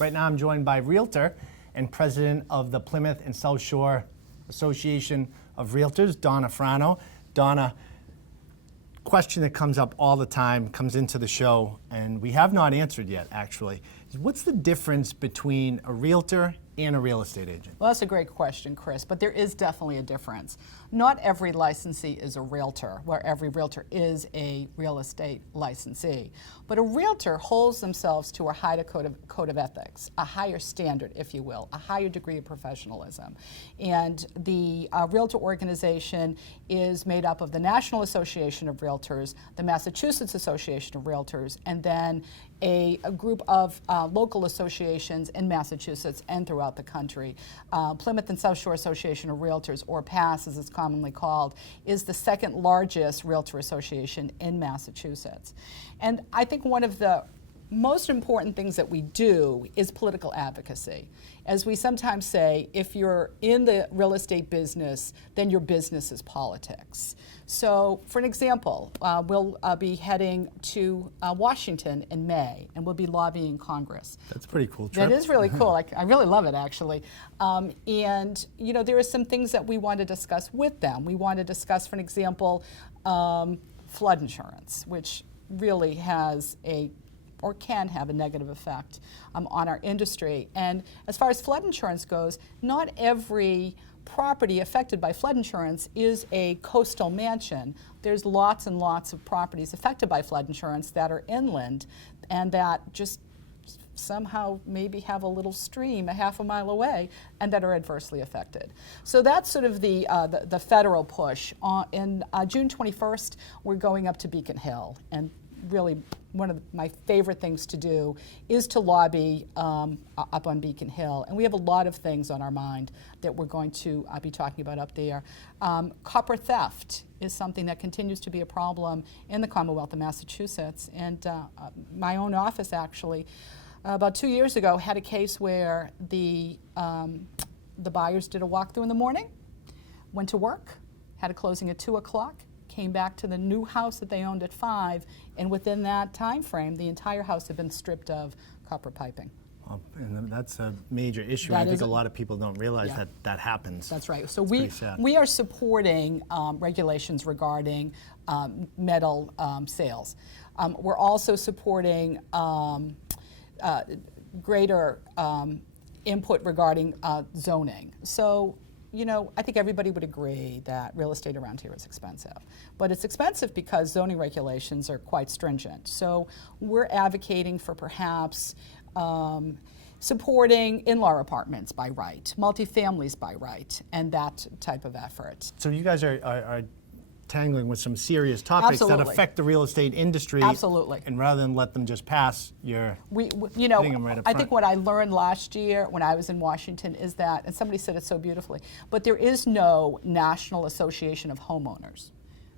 Right now I'm joined by realtor and president of the Plymouth and South Shore Association of Realtors, Donna Frano. Donna, question that comes up all the time, comes into the show, and we have not answered yet, actually. What's the difference between a realtor and a real estate agent? Well, that's a great question, Chris, but there is definitely a difference. Not every licensee is a realtor, where every realtor is a real estate licensee. But a realtor holds themselves to a higher code of ethics, a higher standard, if you will, a higher degree of professionalism. And the realtor organization is made up of the National Association of Realtors, the Massachusetts Association of Realtors, and then a group of local associations in Massachusetts and throughout the country. Plymouth and South Shore Association of Realtors, or PASS as it's commonly called, is the second largest realtor association in Massachusetts. And I think one of the most important things that we do is political advocacy. As we sometimes say, if you're in the real estate business, then your business is politics. So, for an example, we'll be heading to Washington in May, and we'll be lobbying Congress. That's a pretty cool trip. That is really cool. I really love it, actually. And, you know, there are some things that we want to discuss with them. We want to discuss, for an example, flood insurance, which really has or can have a negative effect on our industry. And as far as flood insurance goes, not every property affected by flood insurance is a coastal mansion. There's lots and lots of properties affected by flood insurance that are inland and that just somehow maybe have a little stream a half a mile away and that are adversely affected. So that's sort of the federal push. In June 21st, we're going up to Beacon Hill, and really one of my favorite things to do is to lobby up on Beacon Hill. And we have a lot of things on our mind that we're going to be talking about up there. Copper theft is something that continues to be a problem in the Commonwealth of Massachusetts. And my own office actually, about 2 years ago, had a case where the buyers did a walkthrough in the morning, went to work, had a closing at 2 o'clock, came back to the new house that they owned at 5, and within that time frame, the entire house had been stripped of copper piping. And that's a major issue. That I think a lot of people don't realize that happens. That's right. So it's we are supporting regulations regarding metal sales. We're also supporting greater input regarding zoning. So, you know, I think everybody would agree that real estate around here is expensive. But it's expensive because zoning regulations are quite stringent. So we're advocating for perhaps supporting in-law apartments by right, multifamilies by right, and that type of effort. So you guys are tangling with some serious topics that affect the real estate industry. Absolutely. And rather than let them just pass, you know, hitting them right up front. I think what I learned last year when I was in Washington is that, and somebody said it so beautifully, but there is no National Association of Homeowners.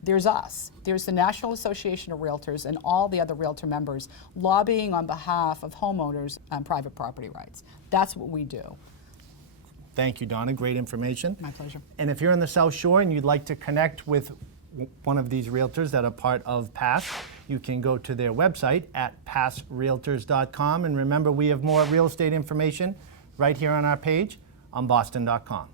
There's us. There's the National Association of Realtors and all the other realtor members lobbying on behalf of homeowners on private property rights. That's what we do. Thank you, Donna. Great information. My pleasure. And if you're in the South Shore and you'd like to connect with one of these realtors that are part of PASS, you can go to their website at passrealtors.com. And remember, we have more real estate information right here on our page on boston.com.